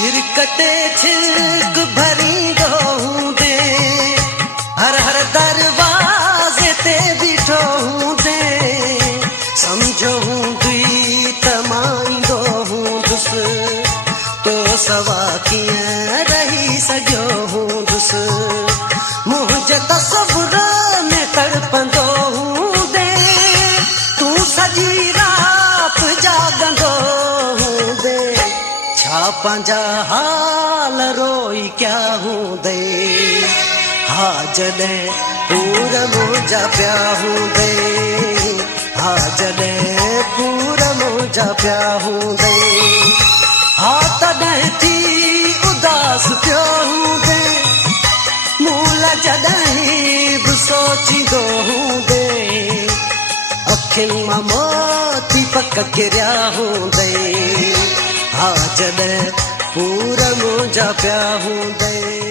चिरकटे छिलक भरींदो हूंदे हर हर दरवाज़े ते बीठो हूंदे सम्झो हूंदी त मां ईंदो हूंदुसि तो सवा कीअं रही सघियो हूंदुसि मुंहिंजे तसवुर में तड़पंदो हूंदे तूं सॼी राति जाॻंदो हूंदे छा पंहिंजा हाल रोई क्या हूंदे हा जॾहिं पूर मुंहिंजा पिया हूंदे हा जॾहिं पूर मुंहिंजा पिया हूंदे हा तॾहिं थी उदास पियो हूंदे मूल जॾहिं बि सोचींदो हूंदे अखियुनि मां मोती पक किरिया हूंदे हा जॾहिं पूर मुंहिंजा पिया हूंदे।